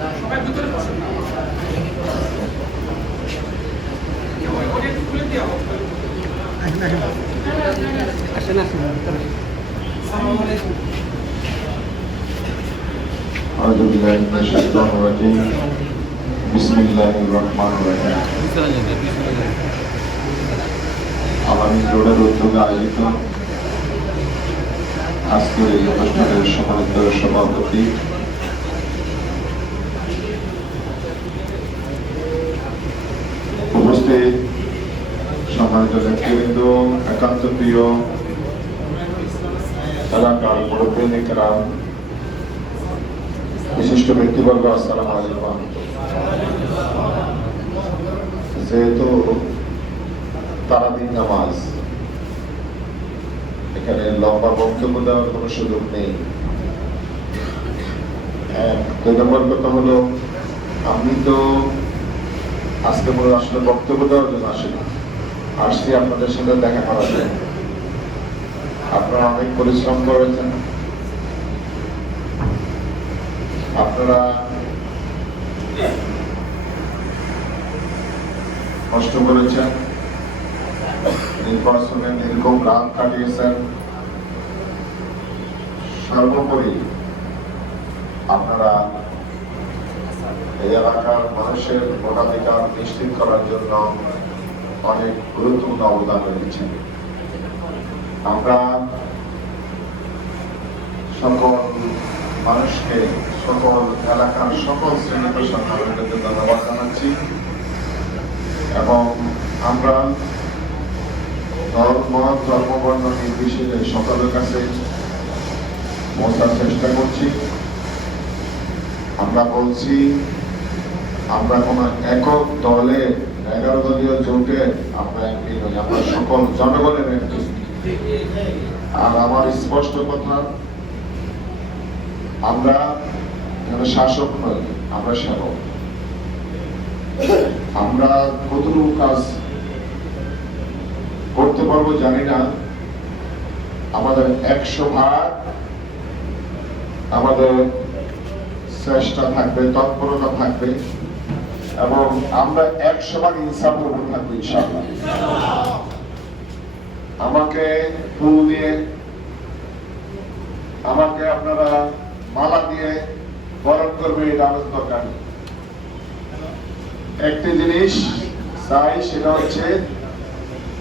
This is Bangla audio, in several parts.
সবাই ভিতরে বসেন না। ওটা একটু খুলে দিয়ে আসেন আসেন। আসসালামু আলাইকুম। أعوذ بالله من الشيطان الرجيم بسم الله الرحمن الرحيم আগামী জোড়ার উদ্যোগে আয়োজিত আজকের এই অনুষ্ঠানের সম্মানিত সভাপতি উপস্থিত সম্মানিত ব্যক্তিবৃন্দ, একান্ত প্রিয় এলাকার মুরব্বীরা, বিশিষ্ট ব্যক্তিবর্গ, আসসালামু আলাইকুম। যেহেতু তারাবির নামাজ, এখানে লম্বা বক্তব্য দেওয়ার কোনো সুযোগ নেই। দুই নম্বর কথা হলো, আমি তো আজকে আসলে বক্তব্য দেওয়ার জন্য আসছি আপনাদের সাথে দেখা করার জন্য। আপনারা অনেক পরিশ্রম করেছেন, আপনারা কষ্ট করেছেন, নির্বাচনে দীর্ঘ রাত কাটিয়েছেন। সর্বোপরি আপনারা এই এলাকার মানুষের ভোটাধিকার নিশ্চিত করার জন্য অনেক গুরুত্বপূর্ণ অবদান রেখেছেন। আমরা সকল মানুষকে, সকল এলাকার সকল শ্রেণী পেশার নাগরিকদের ধন্যবাদ জানাচ্ছি এবং আমরা ধর্মবর্ণ নির্বিশেষে সকলের কাছে পৌঁছার চেষ্টা করছি। আমরা বলছি, আমরা কোন একক দলে 11 দলীয় জোটে আমরা এমপি নই, আমরা সকল জনগণের এমপি। আর আমার স্পষ্ট কথা, আমরা শাসক নই, আমরা সেবক। আমরা কতটুকু কাজ করতে পারবো জানি না, আমাদের 100 আমাদের চেষ্টা থাকবে, তৎপরতা থাকবে এবং আমরা 100 ইনসাফের উপর থাকবো ইনশাআল্লাহ। আমাকে ফুল দিয়ে, আমাকে আপনারা মালা দিয়ে বরণ করবে, এটা আমার দরকার নেই। একটি জিনিস চাই, সেটা হচ্ছে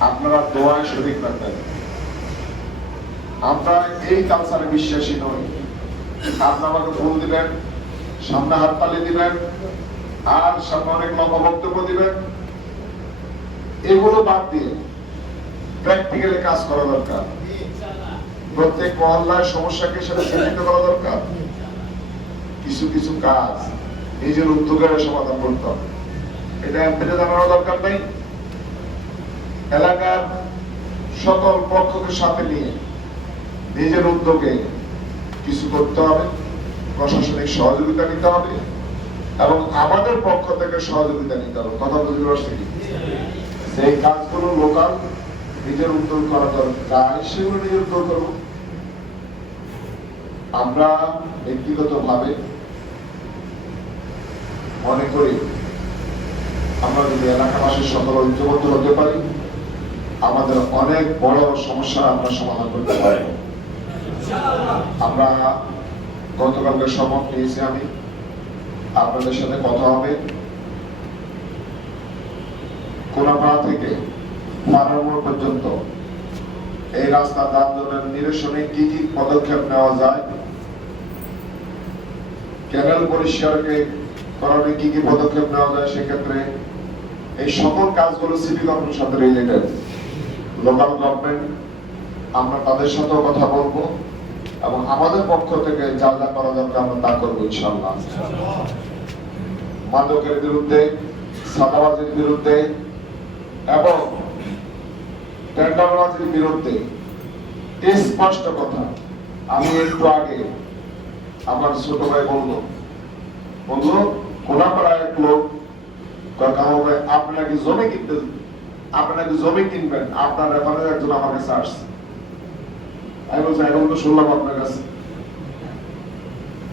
আপনারা দোয়ায় শরীক রাখবেন। আমরা এই কালচারে বিশ্বাসী নই। আপনি আমাকে ফুল দিবেন, সামনে হাততালি দিবেন, আর সামনে অনেক লম্বা বক্তব্য দিবেন, এগুলো বাদ দিয়ে প্র্যাকটিক্যালি কাজ করা দরকার। প্রত্যেক মহল্লায় সমস্যাকে সেটা চিহ্নিত করা দরকার। কিছু কিছু কাজ নিজের উদ্যোগের সমাধান করতে হবে। এটা এমপিতে জানানোর দরকার নেই। এলাকার সকল পক্ষকে সাথে নিয়ে নিজের উদ্যোগে কিছু করতে হবে, প্রশাসনিক সহযোগিতা নিতে হবে এবং আমাদের পক্ষ থেকে সহযোগিতা নিতে হবে। কথা বুঝতে পারছি? সেই কাজগুলো লোকাল নিজের উদ্যোগ করা দরকার, সেগুলো নিজের উদ্যোগ করব। আমরা ব্যক্তিগতভাবে মনে করি, আমরা যদি এলাকাবাসীর সকল ঐক্যবদ্ধ হতে পারি, আমাদের অনেক বড় সমস্যার আমরা সমাধান করতে পারব। আমরা গতকালকে শপথ নিয়েছি, আমি আপনাদের সাথে কথা হবে কোনাপাড়া থেকে পানারমোড় পর্যন্ত এই রাস্তা যানজটের নিরসনে কি কি পদক্ষেপ নেওয়া যায়, ক্যানেল পরিষ্কারকে করণে কি কি পদক্ষেপ নেওয়া যায়, সেক্ষেত্রে এই সকল কাজগুলো সিটি কর্পোরেশনের সাথে রিলেটেড। লোকাল গভর্নমেন্ট, আমরা তাদের সাথেও কথা বলবো এবং আমাদের পক্ষ থেকে যা যা করা দরকার আমরা তা করবো ইনশাআল্লাহ। মাদকের বিরুদ্ধে, সাদাবাজির বিরুদ্ধে এবং টেন্ডারবাজির বিরুদ্ধে স্পষ্ট কথা। আমি একটু আগে আমার ছোট ভাই বললো কোনাপাড়ায় এক লোক, আপনি নাকি জমি কিনতে, আপনি নাকি জমি কিনবেন, আপনার রেফারেন্স একজন আমার কাছে আসছে। আমি বলছি, এখন তো শুনলাম আপনার কাছে,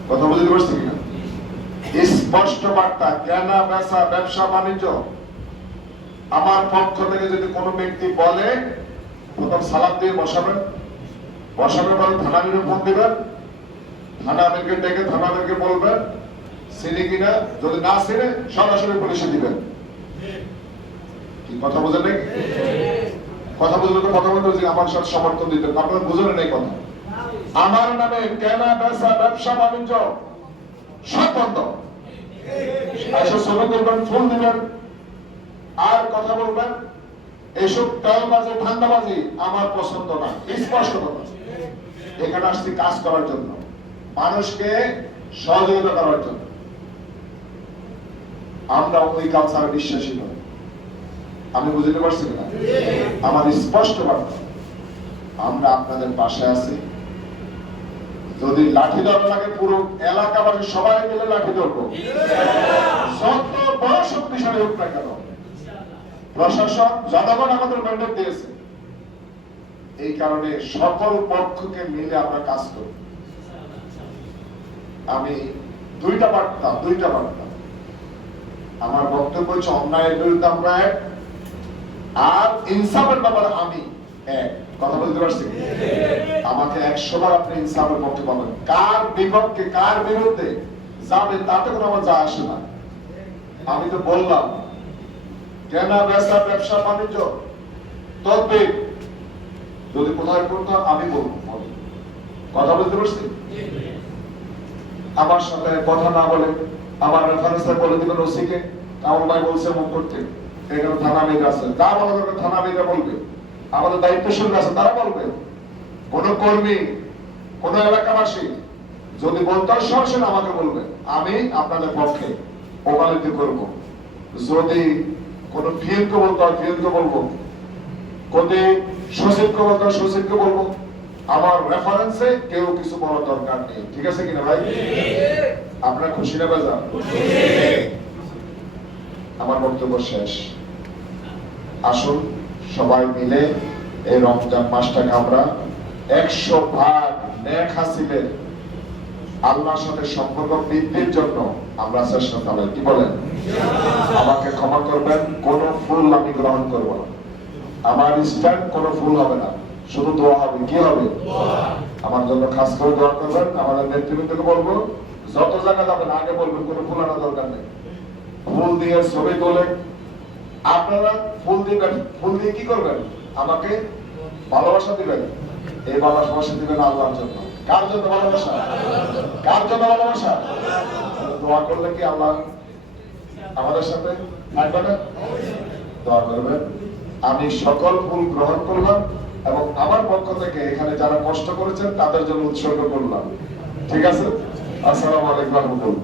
কথা বুঝতে পারছি কিনা? স্পষ্ট বার্তা, কেনা বেচা ব্যবসা বাণিজ্য আমার পক্ষ থেকে যদি কোনো ব্যক্তি বলে, প্রথম সালাদ দিয়ে বসাবেন, বসাবেন বলে থানা নিয়ে ফোন দিবেন, থানা আমিরকে ডেকে থানা আমিরকে বলবেন চিনি কিনা, যদি না চিনে সরাসরি পুলিশে দিবেন। কি কথা বুঝেন নাকি? কথা বুঝলে তো কথা বলতে আমার সাথে সমর্থন দিতেন, আপনারা বুঝলেন এই কথা। আমার নামে কেনা বেচা ব্যবসা বাণিজ্য সব বন্ধ। এসব ছবি করবেন, ফুল দিবেন আর কথা বলবেন, এইসব টালবাজি ঠান্ডাবাজি আমার পছন্দ না। স্পষ্ট কথা, এখানে আসছি কাজ করার জন্য, মানুষকে সহযোগিতা করার জন্য। আমরা ওই কালচারে বিশ্বাসী নই। আমি বুঝতে পারছি না? আমার স্পষ্ট বার্তা, আমরা আপনাদের পাশে আছি। যদি লাঠি ধরা লাগে পুরো এলাকাবাসী সবাই মিলে লাঠি ধরবো, যত বড় শক্তিশালী হোক না কেন। প্রশাসন জনগণ আমাদের ম্যান্ডেট দিয়েছে, এই কারণে সকল পক্ষকে মিলে আমরা কাজ করব। আমি দুইটা বার্তা। আমার বক্তব্য হচ্ছে অন্যায়ের বিরুদ্ধে আমরা এক, আর ইনসাফের ব্যাপারে আমি এক। কথা বলতে পারছি? আমাকে 100 বার আপনি ইনসাফের পক্ষে বলেন, কার বিপক্ষে কার বিরুদ্ধে যাবে তাতে কোনো আমার যা আসে না। আমি তো বললাম কেনা বেচা ব্যবসা বাণিজ্য তদ্বির যদি কোথায় করতো আমি বলবো। কথা বলতে পারছি? আমার সাথে কথা না বলে আমার রেফারেন্সে বলে দিবেন ওসিকে, কাউন ভাই বলছে মুখ করতে, এখানে থানা মেয়ে আছে, যা বলা দরকার থানা মেয়েরা বলবে, আমাদের দায়িত্বশীল আছে তারা বলবে। কোন কর্মী কোন এলাকাবাসী যদি বলতে হয় সরাসরি আমাকে বলবে, আমি আপনাদের পক্ষে ওকালতি করব। যদি কোন ফিএমকে বলতে হয় ফিএমকে বলবো, কোনটি সচিবকে বলতে হয় সচিবকে বলবো। আমার রেফারেন্সে কেউ কিছু বলার দরকার নেই। ঠিক আছে কিনা ভাই? আপনারা খুশি না বাজার? আমার বক্তব্য শেষ। আসুন সবাই মিলে এই রমজান মাসটাকে আমরা 100 ভাগ নেক হাসিলের আল্লাহর সাথে সম্পর্ক বৃদ্ধির জন্য আমরা চেষ্টা চালাই। কি বলেন? আমাকে ক্ষমা করবেন, কোন ফুল আমি গ্রহণ করব না। আমার স্ট্যান্ড কোন ফুল হবে না, শুধু দোয়া হবে। কি হবে? আমার জন্য খাস করে দোয়া করবেন। আমাদের নেতৃবৃন্দকে বলবো, যত জায়গা যাবেন আগে বলবেন কোনো ফুল আনা দরকার নেই। ফুল দিয়ে ছবি তোলে, আপনারা ফুল দিবেন, ফুল দিয়ে কি করবেন? আমাকে ভালোবাসা দিবেন। এই ভালোবাসা দিবেন আল্লাহর জন্য। কার জন্য ভালোবাসা? কার জন্য ভালোবাসা? দোয়া করলে কি আল্লাহ আমাদের সাথে থাকবে না? দোয়া করবেন। আমি সকল ফুল গ্রহণ করলাম এবং আমার পক্ষ থেকে এখানে যারা কষ্ট করেছেন তাদের জন্য উৎসর্গ করলাম। ঠিক আছে? আসসালামু আলাইকুম।